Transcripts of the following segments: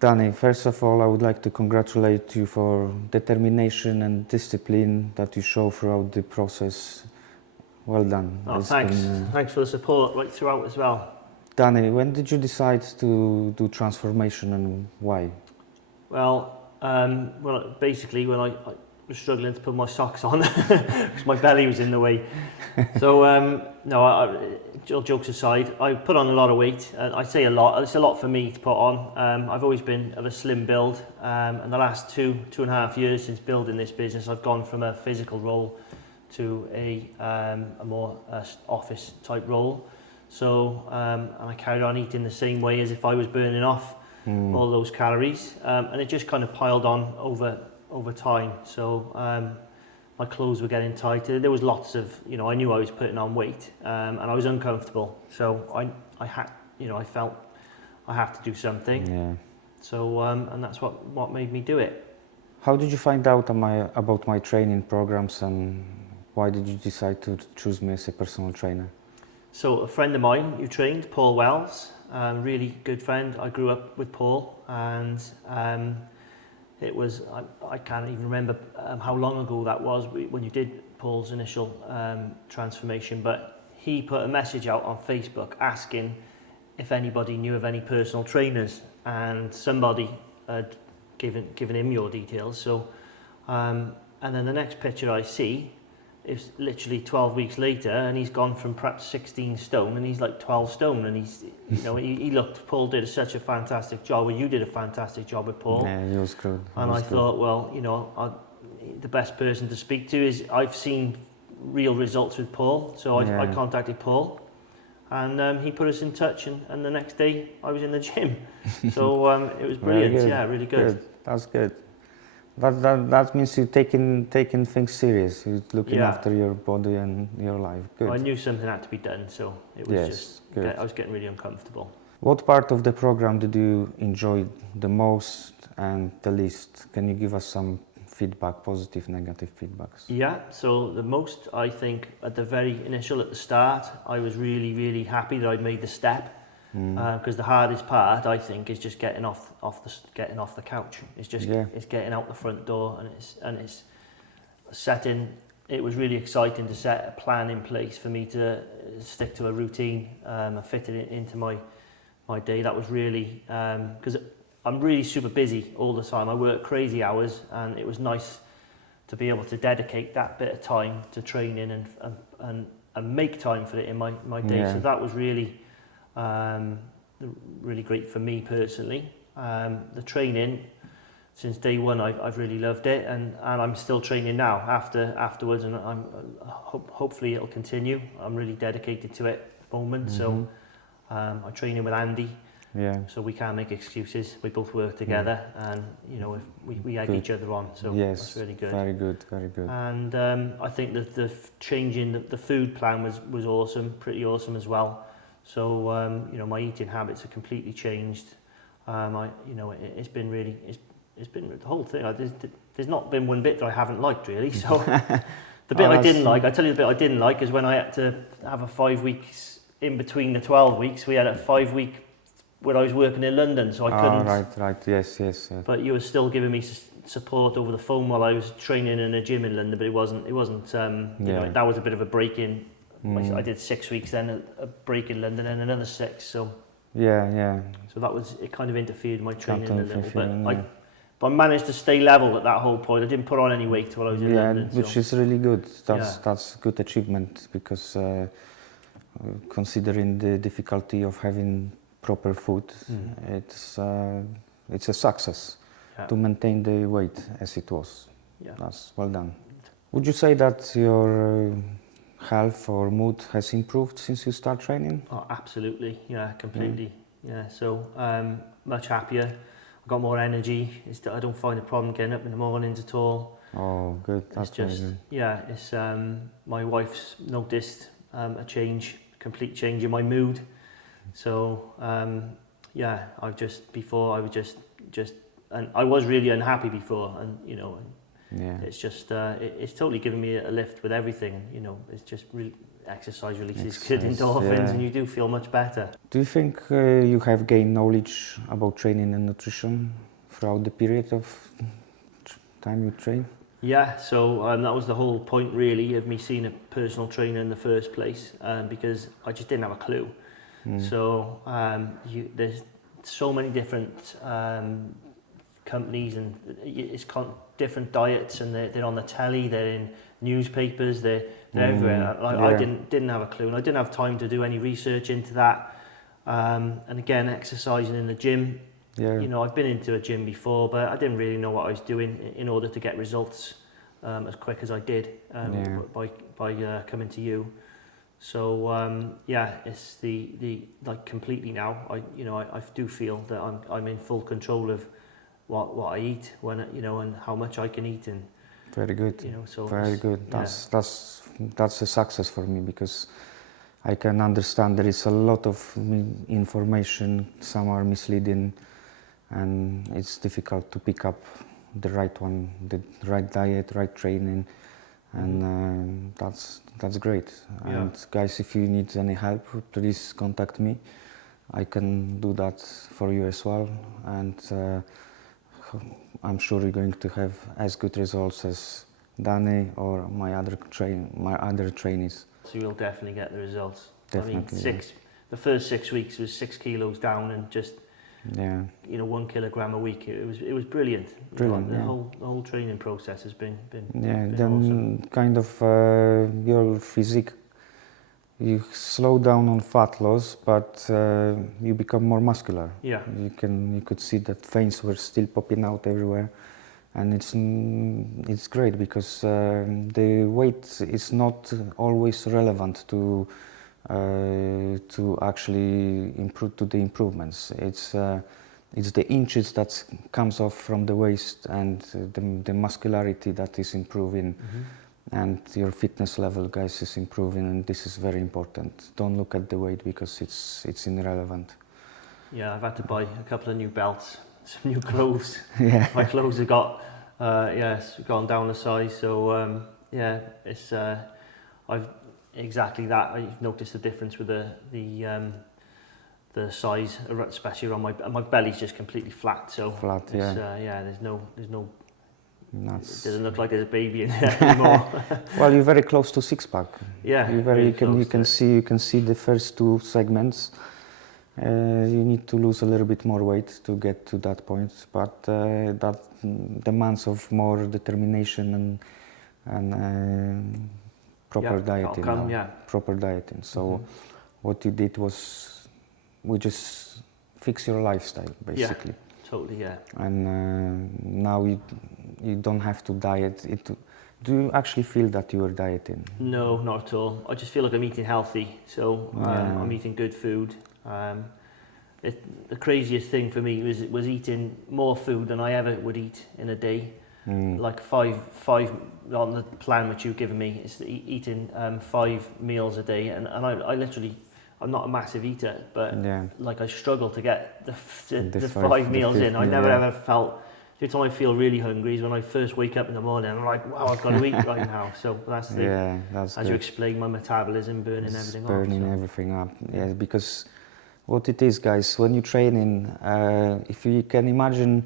Danny, first of all, I would like to congratulate you for determination and discipline that you show throughout the process. Well done. Oh, thanks. Thanks for the support right throughout as well. Danny, when did you decide to do transformation and why? Well, basically when I was struggling to put my socks on because my belly was in the way. So, all jokes aside, I put on a lot of weight. I say a lot, it's a lot for me to put on. I've always been of a slim build, and the last two and a half years since building this business, I've gone from a physical role to a more office type role. So, and I carried on eating the same way as if I was burning off all those calories, and it just kind of piled on over time. So my clothes were getting tighter. There was lots of, I knew I was putting on weight, and I was uncomfortable. So I had, I felt I have to do something. Yeah. So and that's what made me do it. How did you find out about my training programs, and why did you decide to choose me as a personal trainer? So a friend of mine who trained, Paul Wells, really good friend. I grew up with Paul, and it was, I can't even remember how long ago that was when you did Paul's initial transformation, but he put a message out on Facebook asking if anybody knew of any personal trainers, and somebody had given him your details. So, and then the next picture I see is literally 12 weeks later, and he's gone from perhaps 16 stone and he's like 12 stone, and he's, he looked, Paul did such a fantastic job. Well, you did a fantastic job with Paul. Yeah, he was good. And I thought, well, the best person to speak to is, I've seen real results with Paul. So I contacted Paul, and he put us in touch, and the next day I was in the gym. So it was brilliant. Yeah, really good. That's good. That means you're taking things serious. You're looking after your body and your life. Good. I knew something had to be done, so it was I was getting really uncomfortable. What part of the program did you enjoy the most and the least? Can you give us some feedback, positive, negative feedbacks? Yeah, so the most, I think, at the very initial, at the start, I was really, really happy that I'd made the step. Because the hardest part, I think, is just getting off the couch. It's just it's getting out the front door, and it's setting. It was really exciting to set a plan in place for me to stick to a routine and fit it into my day. That was really because I'm really super busy all the time. I work crazy hours, and it was nice to be able to dedicate that bit of time to training and make time for it in my day. So that was really really great for me personally. The training, since day one, I've really loved it, and I'm still training now afterwards, and I'm hopefully it'll continue. I'm really dedicated to it at the moment. So I'm training with Andy. Yeah. So we can't make excuses. We both work together, and if we egg each other on. So that's really good. Very good, very good. And I think that the changing the food plan was awesome, pretty awesome as well. So my eating habits are completely changed. It's been really, it's been the whole thing. There's not been one bit that I haven't liked really. So the bit I didn't like, I tell you the bit I didn't like is when I had to have a 5 weeks in between the 12 weeks. We had a 5 week when I was working in London, so I couldn't. Right, yes. But you were still giving me support over the phone while I was training in a gym in London. But it wasn't. That was a bit of a break in. I did 6 weeks, then a break in London, and another 6. So So that was, it kind of interfered with my training a little bit. But I managed to stay level at that whole point. I didn't put on any weight while I was in London. Which is really good. That's a good achievement, because considering the difficulty of having proper food, it's a success to maintain the weight as it was. Yeah. That's well done. Would you say that your health or mood has improved since you start training? Oh, absolutely. Yeah, completely. Yeah. So much happier. I've got more energy. I don't find a problem getting up in the mornings at all. Oh, good. That's just good. Yeah. It's my wife's noticed a complete change in my mood. So I've and I was really unhappy before, and it's just it's totally given me a lift with everything. It's just really, exercise releases good endorphins, and you do feel much better. Do you think you have gained knowledge about training and nutrition throughout the period of time you train? Yeah, so that was the whole point really of me seeing a personal trainer in the first place, because I just didn't have a clue. So there's so many different companies, and it's different diets, and they're on the telly, they're in newspapers, they're everywhere. I didn't have a clue, and I didn't have time to do any research into that. And again, exercising in the gym. Yeah. You know, I've been into a gym before, but I didn't really know what I was doing in order to get results as quick as I did by coming to you. So it's the like completely now. I do feel that I'm in full control of what I eat, when and how much I can eat, and very good. So very good. That's a success for me, because I can understand there is a lot of information. Some are misleading, and it's difficult to pick up the right one, the right diet, right training, and that's great. Yeah. And guys, if you need any help, please contact me. I can do that for you as well, and I'm sure you're going to have as good results as Danny or my other trainees. So you'll definitely get the results. Definitely. I mean, the first 6 weeks was 6 kilos down, and just 1 kilogram a week. It was brilliant. Brilliant. The whole training process has been then awesome. Kind of your physique, you slow down on fat loss, but you become more muscular. Yeah. You could see that veins were still popping out everywhere, and it's great, because the weight is not always relevant to actually improve to the improvements. It's the inches that comes off from the waist, and the muscularity that is improving, and your fitness level, guys, is improving, and this is very important. Don't look at the weight, because it's irrelevant. Yeah, I've had to buy a couple of new belts, some new clothes. Yeah. My clothes have got it's gone down a size, so it's I've exactly that. I've noticed the difference with the size, especially around my belly's just completely flat. So flat, there's no. Nuts. It doesn't look like there's a baby in there anymore. Well, you're very close to six-pack. Yeah, you can see the first two segments. You need to lose a little bit more weight to get to that point, but that demands of more determination and proper dieting. Proper dieting. So what you did was we just fix your lifestyle, basically. Yeah, totally. Yeah. And now you don't have to diet. Do you actually feel that you are dieting? No, not at all. I just feel like I'm eating healthy. So I'm eating good food. The craziest thing for me was eating more food than I ever would eat in a day. Like five on the plan which you've given me is eating 5 meals a day, and I literally, I'm not a massive eater, but like I struggle to get the 5 meals in. I never ever felt. The time I feel really hungry is when I first wake up in the morning and I'm like, wow, I've got to eat right now. So that's as good. You explained, my metabolism burning everything off. Burning everything up, yeah, because what it is, guys, when you're training, if you can imagine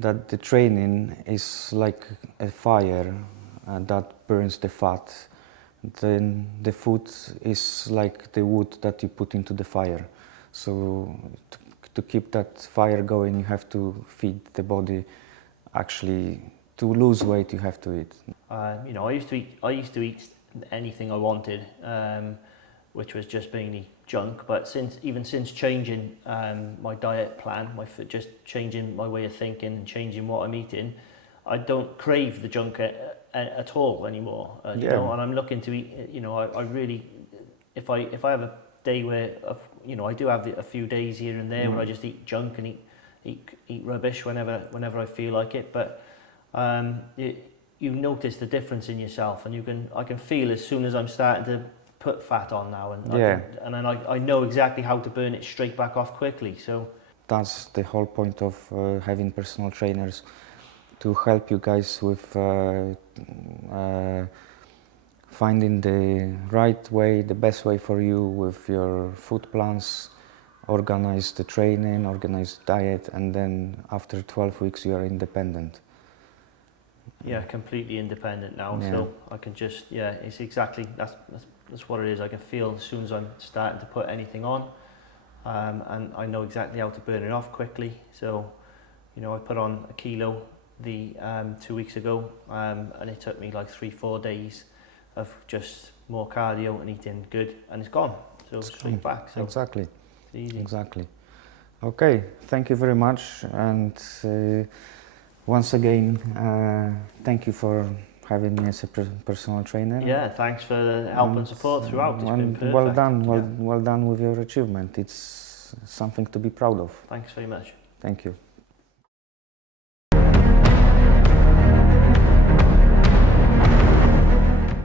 that the training is like a fire that burns the fat, then the food is like the wood that you put into the fire. So to keep that fire going, you have to feed the body. Actually, to lose weight, you have to eat. I used to eat anything I wanted, which was just mainly junk. But since changing my diet plan, just changing my way of thinking and changing what I'm eating, I don't crave the junk at all anymore. You know, and I'm looking to eat. You know, I really, if I have a day where I do have a few days here and there where I just eat junk and eat rubbish whenever I feel like it. But you notice the difference in yourself, and I can feel as soon as I'm starting to put fat on now, and then I know exactly how to burn it straight back off quickly. So that's the whole point of having personal trainers, to help you guys with finding the right way, the best way for you with your food plans, organize the training, organize the diet, and then after 12 weeks you are independent. Yeah, completely independent now. Yeah. So I can just, it's exactly, that's what it is. I can feel as soon as I'm starting to put anything on, and I know exactly how to burn it off quickly. So, you know, I put on a kilo 2 weeks ago, and it took me like 3-4 days of just more cardio and eating good, and it's gone. So straight back. So exactly. it's easy. Exactly. Okay, thank you very much, and once again, thank you for having me as a personal trainer. Yeah, thanks for the help and support throughout. It's been perfect. Well done, well done with your achievement. It's something to be proud of. Thanks very much. Thank you.